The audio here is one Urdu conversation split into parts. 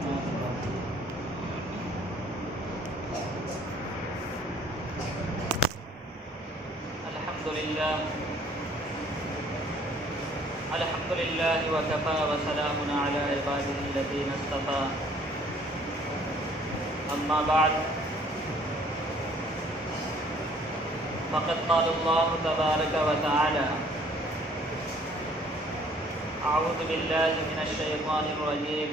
الحمد لله وكفى وسلام على عباده الذين اصطفى أما بعد فقد قال الله تبارك وتعالى أعوذ بالله من الشيطان الرجيم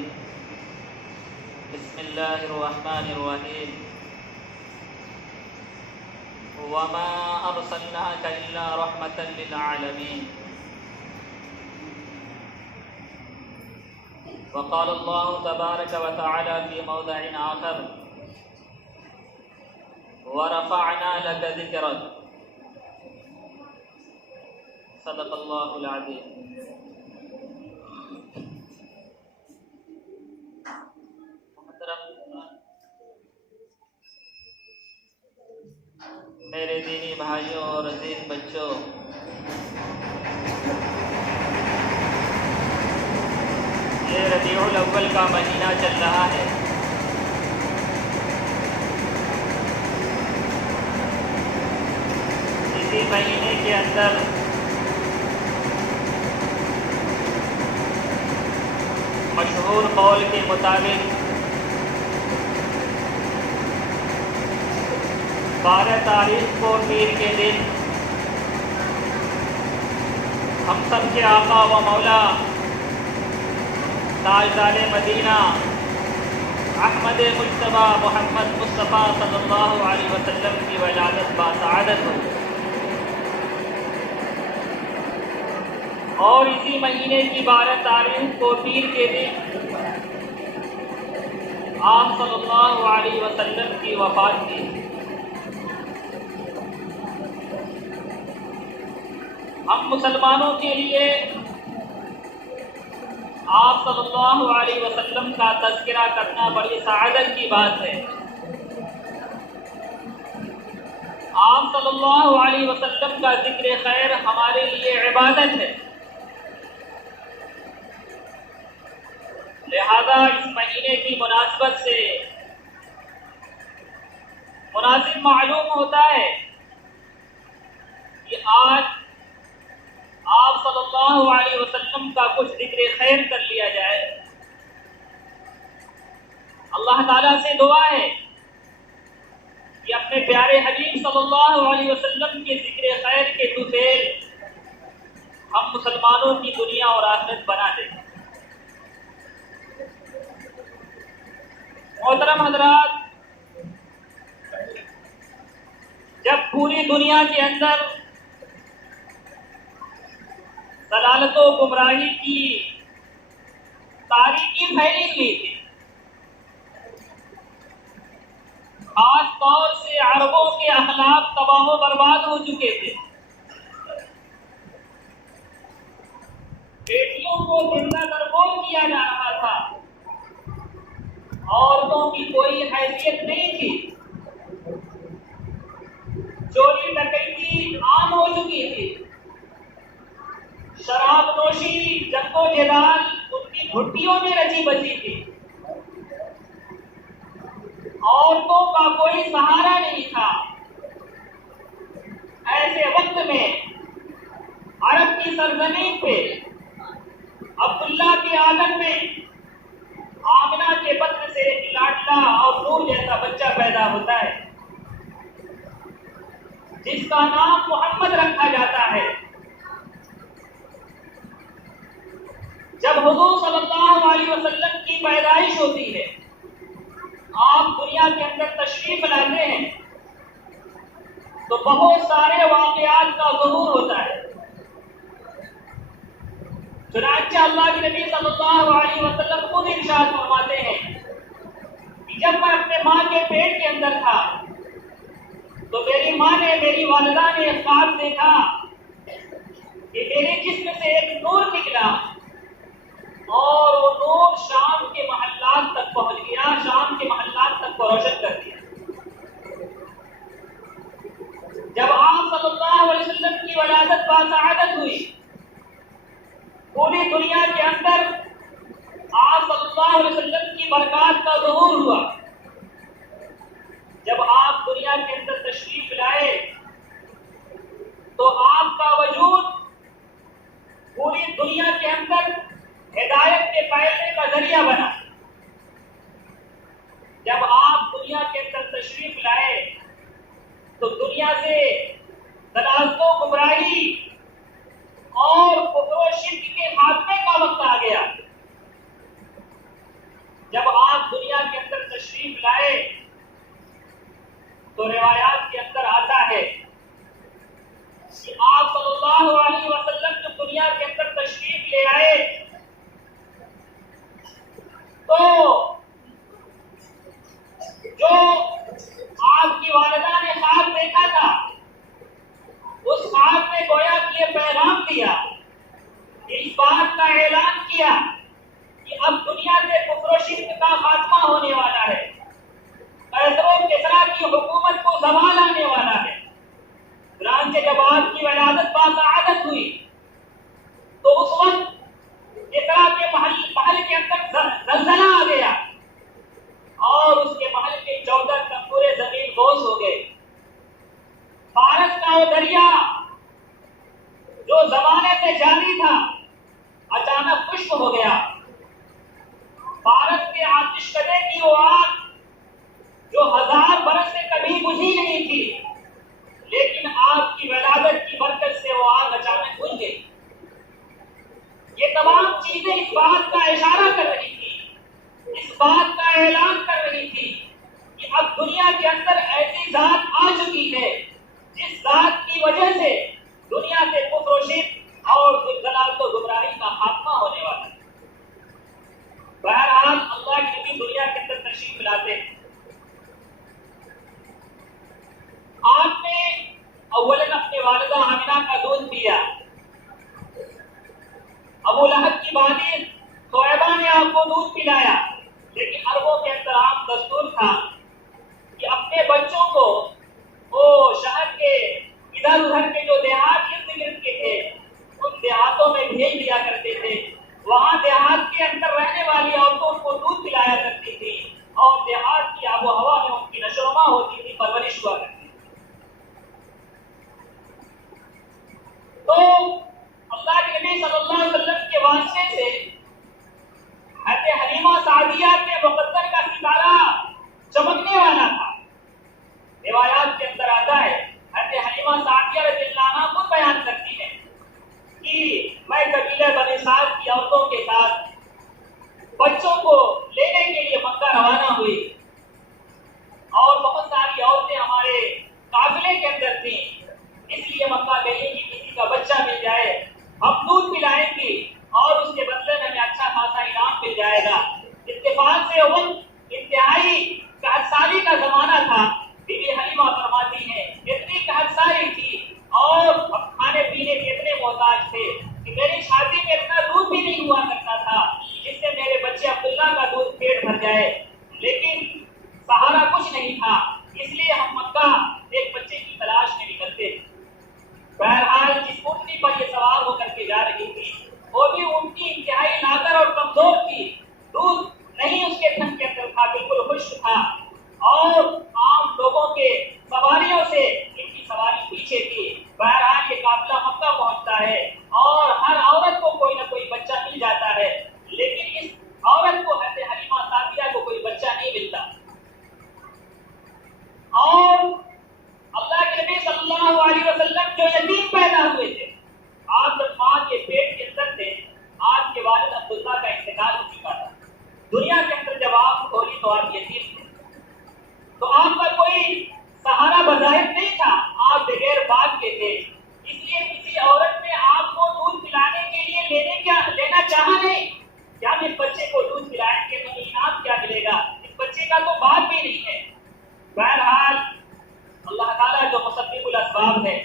بسم الله الرحمن الرحيم وما أرسلناك إلا رحمة للعالمين وقال الله تبارك وتعالى في موضع آخر ورفعنا لك ذكرك صدق الله العظيم. میرے دینی بھائیوں اور عزیز بچوں، یہ ربیع الاول کا مہینہ چل رہا ہے۔ اسی مہینے کے اندر مشہور قول کے مطابق 12 تاریخ کو پیر کے دن ہم سب کے آقا و مولا تاجدار مدینہ احمد مجتبیٰ محمد مصطفیٰ صلی اللہ علیہ وسلم کی ولادت باسعادت ہو، اور اسی مہینے کی 12 تاریخ کو پیر کے دن آپ صلی اللہ علیہ وسلم کی وفات کی۔ ہم مسلمانوں کے لیے آپ صلی اللہ علیہ وسلم کا تذکرہ کرنا بڑی سعادت کی بات ہے۔ آپ صلی اللہ علیہ وسلم کا ذکر خیر ہمارے لیے عبادت ہے، لہذا اس مہینے کی مناسبت سے مناسب معلوم ہوتا ہے کہ آج آپ صلی اللہ علیہ وسلم کا کچھ ذکر خیر کر لیا جائے۔ اللہ تعالیٰ سے دعا ہے کہ اپنے پیارے حبیب صلی اللہ علیہ وسلم کے ذکر خیر کے طفیل ہم مسلمانوں کی دنیا اور آخرت بنا دیں۔ محترم حضرات، جب پوری دنیا کے اندر ضلالت و گمراہی کی تاریکی پھیلی ہوئی تھی، خاص طور سے عربوں کے اخلاق تباہ و برباد ہو چکے تھے، بیٹیوں کو زندہ درگور کیا جا رہا تھا، عورتوں کی کوئی حیثیت نہیں تھی، چوری ڈکیتی عام ہو چکی تھی، شراب نوشی جنگ و جدال ان کی گھٹیوں میں رچی بچی تھی، عورتوں کا کوئی سہارا نہیں تھا۔ ایسے وقت میں عرب کی سرزمین پہ عبداللہ کے آنگن میں آمنہ کے بطن سے ایک لاڈلا اور نور جیسا بچہ پیدا ہوتا ہے، جس کا نام محمد رکھا جاتا ہے۔ جب حضور صلی اللہ علیہ وسلم کی پیدائش ہوتی ہے، آپ دنیا کے اندر تشریف لاتے ہیں، تو بہت سارے واقعات کا ظہور ہوتا ہے۔ چنانچہ اللہ کے نبی صلی اللہ علیہ وسلم خود ارشاد فرماتے ہیں کہ جب میں اپنے ماں کے پیٹ کے اندر تھا تو میری ماں نے، میری والدہ نے خواب دیکھا کہ میرے جسم سے ایک نور نکلا اور وہ نور شام کے محلات تک پہنچ گیا، شام کے محلات تک کو روشن کر دیا۔ جب آپ صلی اللہ علیہ وسلم کی ولادت باسعادت ہوئی، پوری دنیا کے اندر آپ صلی اللہ علیہ وسلم کی برکات کا ظہور ہوا۔ جب آپ دنیا کے اندر تشریف لائے تو آپ کا وجود پوری دنیا کے اندر ہدایت کے پھیلنے کا ذریعہ بنا۔ جب آپ دنیا کے اندر تشریف لائے تو دنیا سے دلالت و گمراہی اور کفر و شرک کے خاتمے کا وقت آ گیا۔ جب آپ دنیا کے اندر تشریف لائے تو روایات کے اندر آتا ہے کہ آپ صلی اللہ علیہ وسلم جو دنیا کے اندر تشریف لے آئے تو جو آپ کی والدہ نے خواب دیکھا تھا اس خواب میں گویا کہ یہ پیغام دیا، اس بات کا اعلان کیا کہ اب دنیا سے کفر و شرک کا خاتمہ ہونے والا ہے، قیصر و کسریٰ کی حکومت کو زوال آنے والا ہے۔ چنانچہ جب آپ کی ولادت باسعادت ہوئی تو اس وقت کسریٰ کے محل کے اندر زلزلہ آ گیا اور اس کے محل کے 14 تنبورے زمین بوس ہو گئے۔ فارس کا وہ دریا جو زمانے سے جاری تھا اچانک خشک ہو گیا۔ فارس کے آتش کدے کی وہ آگ جو 1000 برس سے کبھی بجھی نہیں تھی، لیکن آپ کی ولادت کی برکت سے وہ آگ اچانک بجھ گئی۔ یہ تمام چیزیں اس بات کا اشارہ کر رہی تھی، اس بات کا اعلان کر رہی تھی کہ اب دنیا کے اندر ایسی ذات آ چکی ہے جس ذات کی وجہ سے دنیا سے کفر و شرک اور ضلالت و گمراہی کا خاتمہ ہونے والا ہے۔ بہرحال اللہ کے نبی دنیا کے اندر تشریف لاتے ہیں۔ آپ نے اولاً اپنے والدہ آمنہ کا دودھ پیا، ابو لہب کی بانی صہیبہ نے آپ کو دودھ پلایا، لیکن عربوں کے اندر عام دستور تھا کہ اپنے بچوں کو وہ شہر کے ادھر ادھر کے جو دیہات ارد گرد کے تھے ان دیہاتوں میں بھیج دیا کرتے تھے۔ وہاں دیہات کے اندر رہنے والی عورتوں کو دودھ پلایا کرتی تھی اور دیہات کی آب و ہوا میں ان کی نشوما ہوتی تھی، پرورش ہوا کرتی تھی۔ تو اللہ کے نبی صلی اللہ علیہ وسلم کے واسطے سے حضرت حلیمہ سعدیہ کے مقدر کا ستارہ چمکنے والا تھا۔ روایات کے اندر آتا ہے حضرت حلیمہ سعدیہ رضی اللہ عنہا خود بیان کرتی ہے کہ میں قبیلہ بنی سعد کی عورتوں کے ساتھ بچوں کو لینے کے لیے مکہ روانہ ہوئی اور بہت ساری عورتیں ہمارے قافلے کے اندر تھیں، اس لیے مکہ گئی کہ کسی کا بچہ مل جائے ہم دودھ پلائیں گی اور اس کے بدلے میں ہمیں اچھا خاصا انعام مل جائے گا۔ اتفاق سے وہ انتہائی قحط سالی کا زمانہ تھا۔ بی بی حلیمہ فرماتی ہیں اتنی قحط سالی تھی اور کھانے پینے کے اتنے محتاج تھے کہ میری چھاتی میں اتنا دودھ بھی نہیں ہوا کرتا تھا جس سے میرے بچے عبداللہ کا دودھ پیٹ بھر جائے، لیکن سہارا کچھ نہیں تھا، اس لیے ہم مکہ ایک بچے کی تلاش میں نکلتے۔ بہرحال جس اونٹنی پر یہ سوار ہو کر کے جا رہی تھی وہ بھی اونٹنی انتہائی لاغر اور کمزور تھی، دودھ نہیں اس کے تھن کے اندر تھا، بالکل خشک تھا اور عام لوگوں کے سواریوں سے ان کی سواری پیچھے تھی۔ بہرحال یہ قافلہ مکہ پہنچتا ہے اور ہر عورت کو کوئی نہ کوئی بچہ مل جاتا ہے، لیکن اس عورت کو حضرت حلیمہ سعدیہ کو کوئی بچہ نہیں ملتا۔ اور اللہ کے نبی صلی اللہ علیہ وسلم جو یتیم پیدا ہوئے تھے، آپ جب ماں کے پیٹ کے اندر تھے آپ کے والد عبداللہ کا انتقال ہو چکا تھا۔ دنیا کے اندر جب آپ کھولی تو آپ یتیم تھے، تو آپ کا کوئی سہارا بظاہر نہیں تھا، آپ بغیر باپ کے تھے، اس لیے کسی عورت نے آپ کو دودھ پلانے کے لیے لینا چاہا نہیں کہ ہم اس بچے کو دودھ پلائیں گے تو انعام کیا ملے گا، اس بچے کا تو باپ بھی نہیں ہے۔ بہرحال اللہ تعالیٰ جو مسبب الاسباب ہے،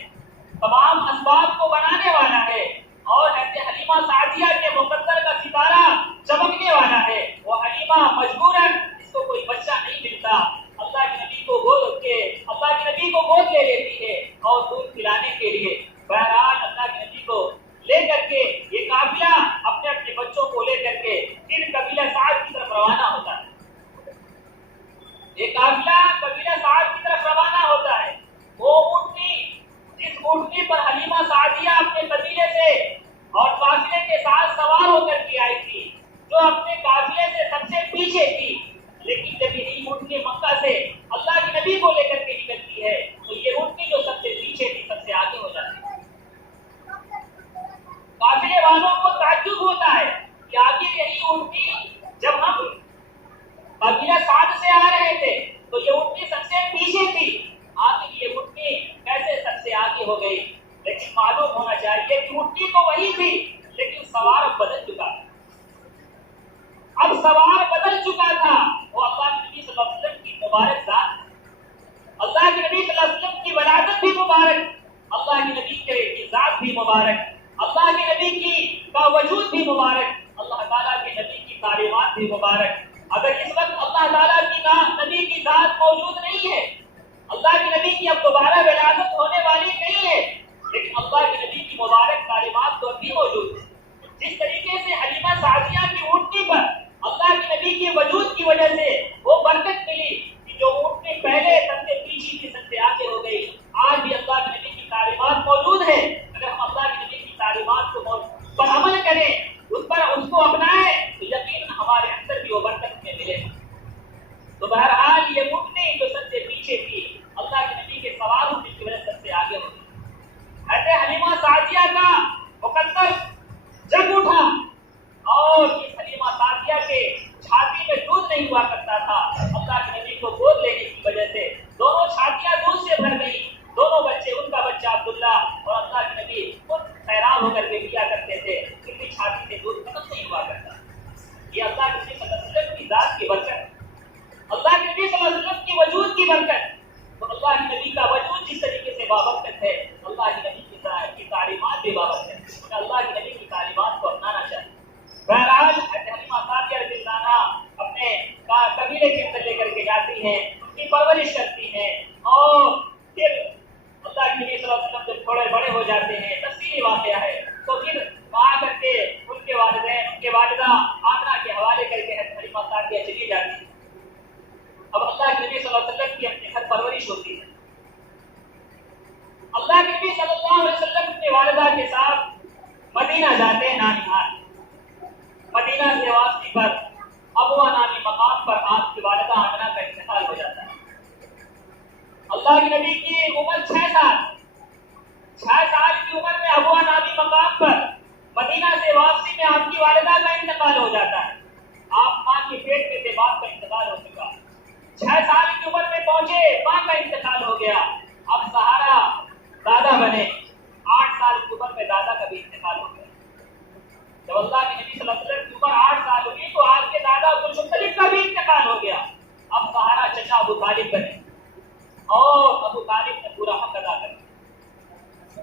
تمام اسباب کو بنانے والا ہے اور حضرت حلیمہ سعدیہ کے مقدر کا ستارہ چمکنے والا ہے، وہ حلیمہ مجبوراً اس کو کوئی بچہ نہیں ملتا، اللہ کے نبی کو گود لے لیتی ہے اور دودھ پلانے کے لیے۔ بہرحال اللہ کے نبی کو لے کر کے یہ قافلہ اپنے اپنے بچوں کو لے کر کے پھر قبیلہ سعد کی طرف جو اپنے قافلے سے سب سے پیچھے تھی، لیکن جب یہی اونٹنی مکہ سے اللہ کے نبی کو لے کر کے نکلتی ہے تو یہ اونٹنی جو سب سے پیچھے تھی سب سے آگے ہو جاتی ہے۔ قافلے والوں کو تعجب ہوتا ہے کہ آخر یہی اونٹنی، جب ہم قبیلہ سعد سے آ رہے تھے تو یہ اونٹنی سب سے پیچھے تھی، آخر یہ اونٹنی کیسے سب سے آگے ہو گئی؟ لیکن معلوم ہونا چاہیے کہ اونٹنی تو وہی تھی لیکن سوار اب بدل چکا تھا۔ اب سوار بدل چکا تھا، وہ اللہ کے نبی صلی اللہ علیہ وسلم کی مبارک ذات، اللہ کے نبی صلی اللہ علیہ وسلم کی ولادت بھی مبارک، اللہ کے نبی کی ذات بھی مبارک، اللہ کے نبی کی کا وجود بھی مبارک، اللہ تعالیٰ کے نبی کی تعلیمات بھی مبارک۔ اگر اس وقت اللہ تعالیٰ کی نبی کی ذات موجود نہیں ہے، اللہ کے نبی کی اب دوبارہ ولادت ہونے والی نہیں ہے، لیکن اللہ کے نبی کی مبارک تعلیمات تو اب بھی موجود ہے۔ جس طریقے سے حلیمہ سعدیہ کی اونٹنی پر اللہ کے نبی کے وجود کی وجہ سے وہ برکت ملی کہ جو اونٹنی پہلے سب سے پیچھے کی سب سے آگے ہو گئی، آج بھی اللہ کے نبی کی تعلیمات موجود ہے۔ اگر ہم اللہ کے نبی کی تعلیمات کو پر عمل کریں، اس کو اپنائیں تو یقیناً ہمارے اندر بھی وہ برکت میں ملے گا۔ تو بہرحال یہ اونٹنی جو سب سے پیچھے تھی اللہ کے نبی کے سوار ہونے کی وجہ سے سب سے آگے ہو گئی۔ حضرت حلیمہ سعدیہ کا مقدس جگ اٹھا اور اس حلیمہ سعدیہ کے چھاتی میں دودھ نہیں ہوا کرتا تھا، اللہ کے نبی کو گود لینے کی وجہ سے دونوں چھاتیاں دودھ سے بھر گئی، دونوں بچے، ان کا بچہ عبداللہ اور اللہ کے نبی خود حیران ہو کر کے کیا کرتے تھے، کتنی چھاتی سے دودھ ختم نہیں ہوا کرتا۔ یہ اللہ کے نبی صلی اللہ علیہ وسلم کی ذات کی برکت، اللہ کے نبی صلی اللہ علیہ وسلم کی وجود کی برکت۔ تو اللہ کے نبی کا وجود جس طریقے سے بابرکت ہے، اللہ کے نبی کی تعلیمات بھی بابرکت ہے، ہمیں اللہ کے نبی کی تعلیمات کو اپنانا چاہیے۔ بہرحال حلیمہ سعدیہ رضی اللہ عنہا اپنے قبیلے کے اندر لے کر کے جاتی ہیں، ان کی پرورش کرتی ہیں، اور پھر اللہ کے نبی صلی اللہ علیہ وسلم جب تھوڑے بڑے ہو جاتے ہیں، تفصیلی واقعہ ہے، تو پھر وہاں کر کے ان کے والدین، ان کے والدہ آمنہ کے حوالے کر کے حلیمہ سعدیہ چلی جاتی ہیں۔ اب اللہ کے نبی صلی اللہ علیہ وسلم کی اپنے گھر پرورش ہوتی ہے۔ اللہ کے نبی صلی اللہ علیہ وسلم اپنے والدہ کے ساتھ مدینہ جاتے ہیں، نانیہال۔ مدینہ سے واپسی پر ابوا نامی مقام پر آپ کی والدہ آمنہ کا انتقال ہو جاتا ہے۔ اللہ کے نبی کی عمر 6 سال کی عمر میں ابوا نامی مقام پر مدینہ سے واپسی میں آپ کی والدہ کا انتقال ہو جاتا ہے۔ آپ ماں کے پیٹ میں تھے، باپ کا انتقال ہو چکا۔ 6 سال کی عمر میں پہنچے، ماں کا انتقال ہو گیا، اب سہارا دادا بنے۔ 8 سال کی عمر میں دادا کا بھی انتقال ہو گیا۔ جب اللہ کے نبی صلی اللہ علیہ وسلم کی عمر 8 سال ہوئی تو آپ کے دادا عبدالمطلب کا بھی انتقال ہو گیا۔ اب سہارا چچا ابو طالب بنے اور ابو طالب نے پورا حق ادا کر دیا۔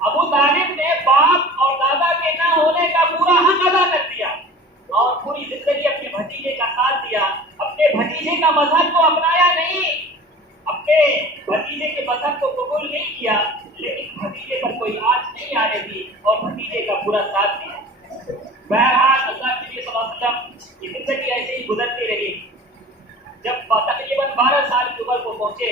ابو طالب نے باپ اور دادا کے نہ ہونے کا پورا حق ادا کر دیا اور پوری زندگی اپنے بھتیجے کا ساتھ دیا، اپنے بھتیجے کا مذہب کو اپنایا نہیں، اپنے بھتیجے کے مذہب کو قبول نہیں کیا، لیکن بھتیجے پر کوئی آنچ نہیں آنے دی اور بھتیجے کا پورا ساتھ دیا۔ بہرحال اللہ کے نبی صلی اللہ علیہ وسلم کی زندگی ایسے ہی گزرتی رہی۔ جب تقریباً 12 سال کی عمر کو پہنچے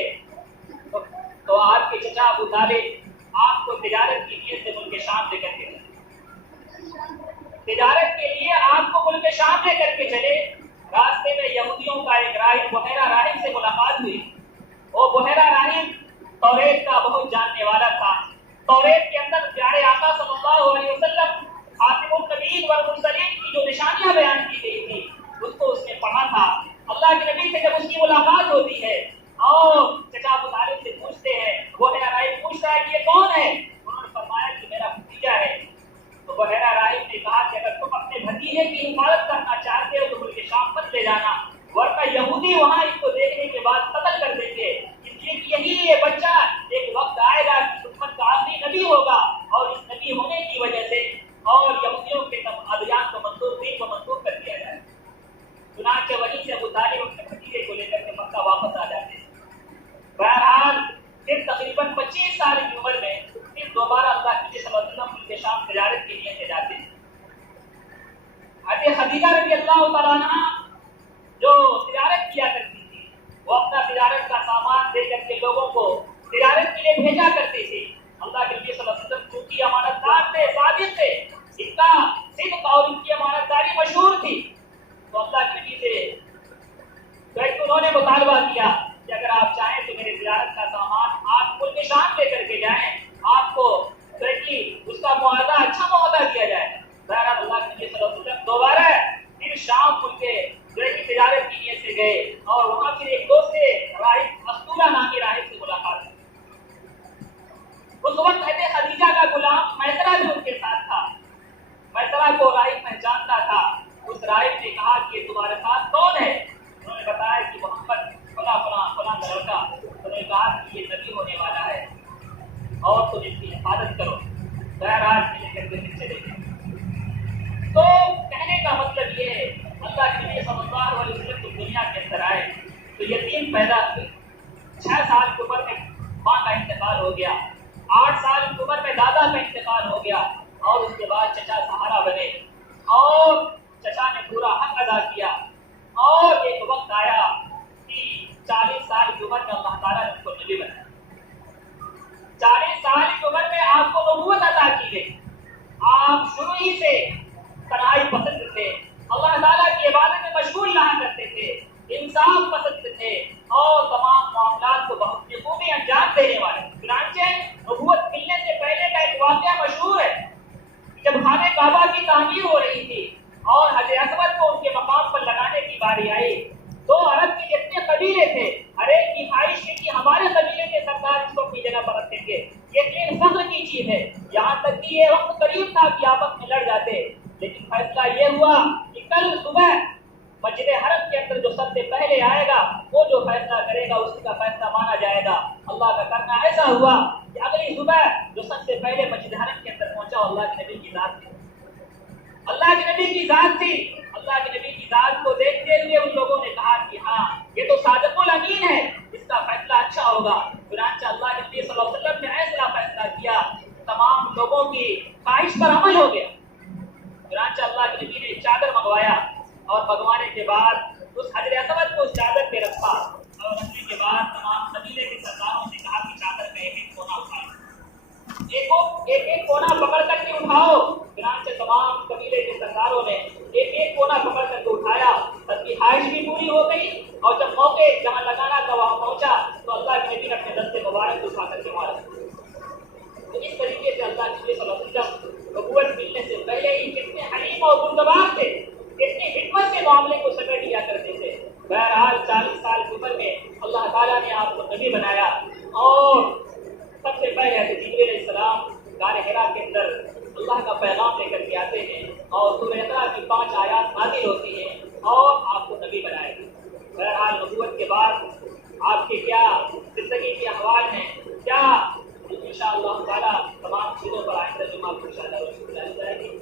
تو آپ کے چچا ابو طالب آپ کو تجارت کی نیت سے ملک شام لے کر کے چلے۔ تجارت کے لیے آپ کو ملک شام لے کر کے چلے۔ راستے میں یہودیوں کا ایک راہب بحیرہ راہب سے ملاقات ہوئی۔ وہ بحیرہ راہب توریت کا بہت جاننے والا تھا۔ توریت کے اندر پیارے آقا صلی اللہ علیہ وسلم خاتم النبیین والمرسلین کی جو نشانیاں بیان کی گئی تھی اس کو اس نے پڑھا تھا۔ اللہ کے نبی سے جب اس کی ملاقات ہوتی ہے اور چچا ابو طالب سے پوچھتے ہیں، وہ بحیرہ راہب پوچھتا ہے کہ یہ کون ہے؟ انہوں نے فرمایا کہ میرا بھتیجا ہے۔ تو بحیرہ راہب نے کہا کہ اگر تم اپنے بھتیجے کی حفاظت کرنا چاہتے ہو تو ملک شام مت لے جانا، ورنہ یہودی وہاں اس کو دیکھنے کے بعد قتل کر دیں گے، اس لیے کہ یہی یہ بچہ ایک وقت آئے گا کہ امت کا آخری نبی ہوگا، اور اس نبی ہونے کی وجہ سے اور یہودیوں کے ادیان کو منسوخ، دین کو منسوخ کر دیا جائے۔ چنانچہ وہیں سے ابو طالب اپنے بھتیجے کو لے کر کے مکہ واپس آ جاتے ہیں۔ بہرحال پھر تقریباً 25 سال کی عمر میں پھر دوبارہ اللہ کے صلی اللہ علیہ وسلم ملک شام تجارت کے لیے سے جاتے ہیں۔ حضرت خدیجہ رضی اللہ تعالیٰ عنہ جو تجارت کیا کرتی تھی، وہ اپنا تجارت کا سامان دے کر کے لوگوں کو تجارت کے لیے بھیجا کرتی تھی۔ اللہ کے نبی صلی اللہ علیہ وسلم چونکہ امانت دار تھے، صادق تھے، ان کا صدق اور ان کی امانت داری مشہور تھی، نبی صلی اللہ علیہ وسلم دوبارہ پھر شام ان کے تجارت کی نیت سے گئے اور وہاں پھر ایک دوست سے راہب مستورہ نامی راہب سے ملاقات کی۔ اس وقت حضرت خدیجہ کا غلام میسرہ بھی ان کے ساتھ تھا۔ میسرہ کو راہب پہچانتا تھا۔ اس راہب نے کہا کہ تمہارے ساتھ کون ہے؟ انہوں نے بتایا کہ محمد فلاں فلاں فلاں کا لڑکا۔ انہوں نے کہا کہ یہ نبی ہونے والا ہے اور تم اس کی حفاظت کرو۔ بہرحال ملے کر کے چلے گئے۔ تو کہنے کا مطلب یہ ہے اللہ کے نبی صلی اللہ علیہ وسلم کو دنیا کے اندر آئے تو یتیم پیدا ہوئے۔ 6 سال کی عمر میں ماں کا انتقال ہو گیا، 8 سال کی عمر میں دادا کا انتقال ہو گیا اور اس کے بعد چچا سہارا بنے اور چچا نے پورا حق ادا کیا اور ایک وقت آیا کہ 40 سال کی عمر میں اللہ تعالیٰ نے ان کو نبی بنایا۔ 40 سال کی عمر میں آپ کو نبوت عطا کی گئی۔ آپ شروع ہی سے تنہائی پسند تھے، اللہ تعالیٰ کی عبادت میں مشغول رہا کرتے تھے، انصاف پسند تھے اور تمام معاملات کو بہت بخوبی انجام دینے والے۔ چنانچہ نبوت ملنے سے پہلے کا ایک واقعہ مشہور ہے، جب خانہ کعبہ کی تعمیر ہو رہی تھی اور حجر اسود کو ان کے مقام پر لگانے کی باری آئی تو عرب کے جتنے قبیلے تھے ہر ایک کی خواہش کی کہ ہمارے قبیلے کے سردار اس کو اپنی جگہ پر رکھیں گے۔ یہ ایک فخر کی چیز ہے، یہاں تک کہ یہ وقت قریب تھا کہ آپس میں لڑ جاتے، لیکن فیصلہ یہ ہوا کہ کل صبح مسجد حرم کے اندر جو سب سے پہلے آئے گا وہ جو فیصلہ کرے گا اسی کا فیصلہ مانا جائے گا۔ اللہ کا کرنا ایسا ہوا کہ اگلی صبح جو سب سے پہلے مسجد حرم کے اندر پہنچا اللہ کے نبی کی ذات تھی۔ اللہ کے نبی کی ذات تھی۔ اللہ کے نبی کی ذات کو دیکھتے ہوئے ان لوگوں نے کہا کہ ہاں یہ تو صادق الامین ہے، اس کا فیصلہ اچھا ہوگا۔ چنانچہ اللہ کے نبی صلی اللہ علیہ وسلم نے ایسا فیصلہ کیا تمام لوگوں کی خواہش پر عمل ہو گیا۔ چنانچہ اللہ کے نبی نے ایک چادر منگوایا اور منگوانے کے بعد اس حجر اسود کو اس چادر پہ رکھا اور رکھنے کے بعد تمام قبیلے کے سرداروں سے کہا کہ چادر کا ایک ایک کونا اٹھائیں، ایک ایک کونا پکڑ کر کے اٹھاؤ۔ چنانچہ تمام قبیلے کے سرداروں نے ایک ایک کونا پکڑ کر کے اٹھایا، سب کی خواہش بھی پوری ہو گئی اور جب موقع جہاں لگانا تھا وہاں پہنچا تو اللہ کے نبی نے اپنے دست مبارک اٹھا کر کے مارا۔ تو اس طریقے سے اللہ کے نبی صلی اللہ علیہ وسلم نبوت ملنے سے پہلے ہی کتنے حلیم اور بردبار تھے، کتنی حکمت سے معاملے کو سمیٹ لیا کرتے تھے۔ بہرحال 40 سال کی عمر میں اللہ تعالیٰ نے آپ کو نبی بنایا اور سب سے پہلے حضرت جبرائیل علیہ السلام غار حرا کے اندر اللہ کا پیغام لے کر کے آتے ہیں اور سورہ اقرا کی 5 آیات نازل ہوتی ہیں اور آپ کو نبی بنائے گا۔ بہرحال نبوت کے بعد آپ کے کیا زندگی کے احوال ہیں، کیا انشاءاللہ تعالیٰ تمام چیزوں پر آئندہ جمعہ کو انشاءاللہ روشنی ڈالی جائے گی۔